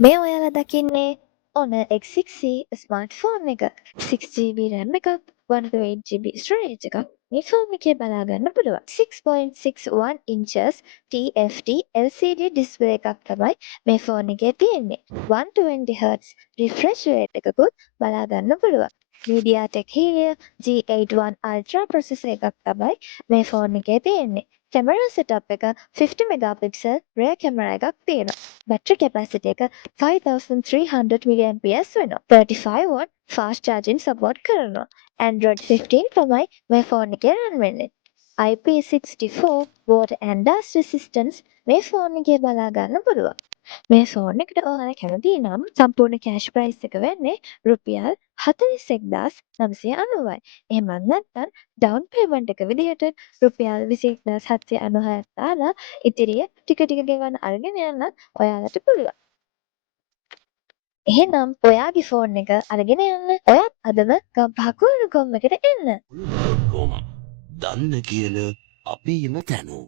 මේ ඔයාලා දකින්නේ ඔන X6C ස්මාර්ට්ෆෝන් එක 6GB RAM එකක් 128GB ස්ටෝරේජ් එකක් මේ ෆෝන් එකේ බලා ගන්න පුළුවන් 6.61 inches TFT LCD ඩිස්ප්ලේ එකක් තමයි මේ ෆෝන් එකේ තියෙන්නේ 120Hz refresh rate එකකුත් බලා ගන්න පුළුවන් MediaTek Helio G81 Ultra processor එකක් තමයි මේ ෆෝන් එකේ තියෙන්නේ කැමරා සෙටප් එක 50 megapixel rear camera එකක් තියෙනවා battery capacity එක 5300 mAh වෙනවා 35 watt fast charging support කරනවා Android 15 තමයි මේ ෆෝන් එකේ run වෙන්නේ IP64 water and dust resistance මේ ෆෝන් එකේ බලා ගන්න පුළුවන් මේ ෆෝන් එකට ඔයාලා කැමති නම් සම්පූර්ණ කෑෂ් ප්‍රයිස් එක වෙන්නේ රුපියල් 41990යි. එහෙමත් නැත්නම් ඩවුන් පේමන්ට් එක විදිහට රුපියල් 21796ක් දාලා ඉතිරිය ටික ටික ගෙවන්න අරගෙන යන්න ඔයාලට පුළුවන්. එහෙනම් ඔයාගේ ෆෝන් එක අරගෙන යන්න. ඔයත් අදම ගම්පහ කුළුණුකොම්ම එකට එන්න. .com දන්න කියන අපේම තැනෝ